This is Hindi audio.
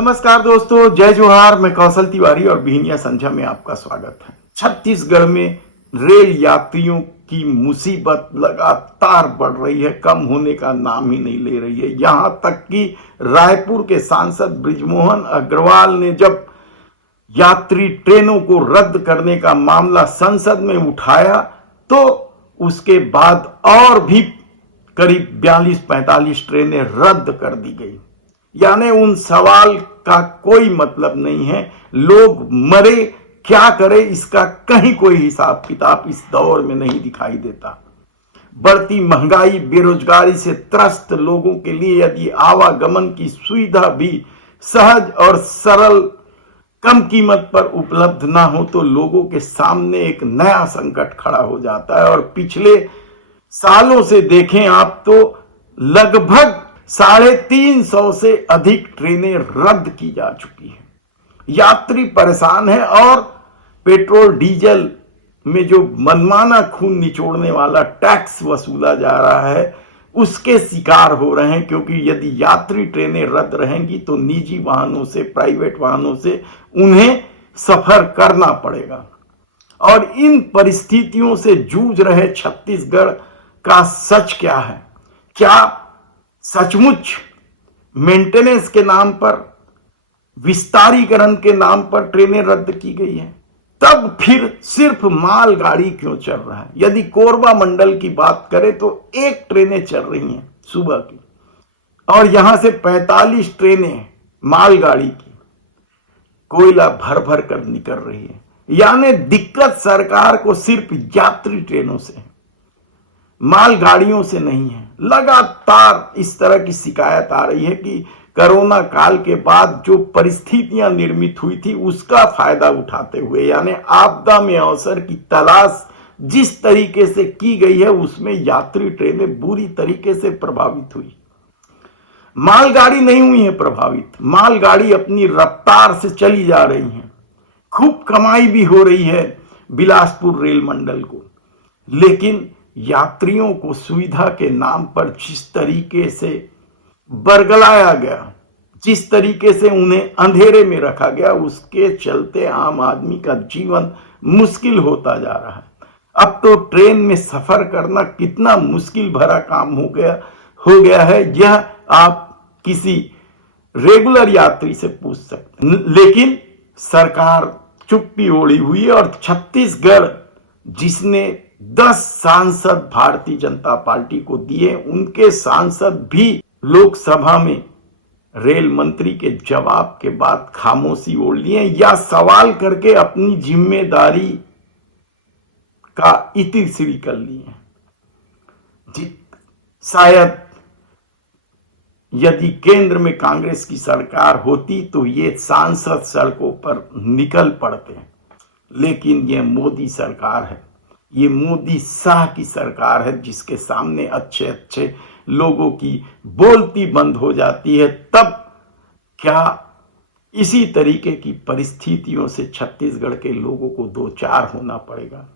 नमस्कार दोस्तों, जय जोहार। मैं कौशल तिवारी और बिहनिया संध्या में आपका स्वागत है। छत्तीसगढ़ में रेल यात्रियों की मुसीबत लगातार बढ़ रही है, कम होने का नाम ही नहीं ले रही है। यहां तक कि रायपुर के सांसद बृजमोहन अग्रवाल ने जब यात्री ट्रेनों को रद्द करने का मामला संसद में उठाया तो उसके बाद और भी करीब 42-45 ट्रेनें रद्द कर दी गई। यानी उन सवाल का कोई मतलब नहीं है। लोग मरे, क्या करे, इसका कहीं कोई हिसाब किताब इस दौर में नहीं दिखाई देता। बढ़ती महंगाई, बेरोजगारी से त्रस्त लोगों के लिए यदि आवागमन की सुविधा भी सहज और सरल कम कीमत पर उपलब्ध ना हो तो लोगों के सामने एक नया संकट खड़ा हो जाता है। और पिछले सालों से देखें आप तो लगभग 350 से अधिक ट्रेनें रद्द की जा चुकी हैं। यात्री परेशान है और पेट्रोल डीजल में जो मनमाना खून निचोड़ने वाला टैक्स वसूला जा रहा है उसके शिकार हो रहे हैं, क्योंकि यदि यात्री ट्रेनें रद्द रहेंगी तो निजी वाहनों से, प्राइवेट वाहनों से उन्हें सफर करना पड़ेगा। और इन परिस्थितियों से जूझ रहे छत्तीसगढ़ का सच क्या है? क्या सचमुच मेंटेनेंस के नाम पर, विस्तारीकरण के नाम पर ट्रेनें रद्द की गई हैं? तब फिर सिर्फ मालगाड़ी क्यों चल रहा है? यदि कोरबा मंडल की बात करें तो 1 ट्रेनें चल रही हैं सुबह की, और यहां से 45 ट्रेनें मालगाड़ी की कोयला भर भर कर निकल रही है। यानी दिक्कत सरकार को सिर्फ यात्री ट्रेनों से है, मालगाड़ियों से नहीं है। लगातार इस तरह की शिकायत आ रही है कि कोरोना काल के बाद जो परिस्थितियां निर्मित हुई थी उसका फायदा उठाते हुए, यानी आपदा में अवसर की तलाश जिस तरीके से की गई है उसमें यात्री ट्रेनें बुरी तरीके से प्रभावित हुई। मालगाड़ी नहीं हुई है प्रभावित, मालगाड़ी अपनी रफ्तार से चली जा रही है। खूब कमाई भी हो रही है बिलासपुर रेल मंडल को, लेकिन यात्रियों को सुविधा के नाम पर जिस तरीके से बरगलाया गया, जिस तरीके से उन्हें अंधेरे में रखा गया, उसके चलते आम आदमी का जीवन मुश्किल होता जा रहा है। अब तो ट्रेन में सफर करना कितना मुश्किल भरा काम हो गया है, यह आप किसी रेगुलर यात्री से पूछ सकते हैं। लेकिन सरकार चुप्पी ओढ़ी हुई है और छत्तीसगढ़ जिसने 10 सांसद भारतीय जनता पार्टी को दिए, उनके सांसद भी लोकसभा में रेल मंत्री के जवाब के बाद खामोशी ओढ़ लिए या सवाल करके अपनी जिम्मेदारी का इतिश्री कर लिए। शायद यदि केंद्र में कांग्रेस की सरकार होती तो ये सांसद सड़कों पर निकल पड़ते, लेकिन ये मोदी सरकार है, ये मोदी शाह की सरकार है जिसके सामने अच्छे अच्छे लोगों की बोलती बंद हो जाती है। तब क्या इसी तरीके की परिस्थितियों से छत्तीसगढ़ के लोगों को दो चार होना पड़ेगा?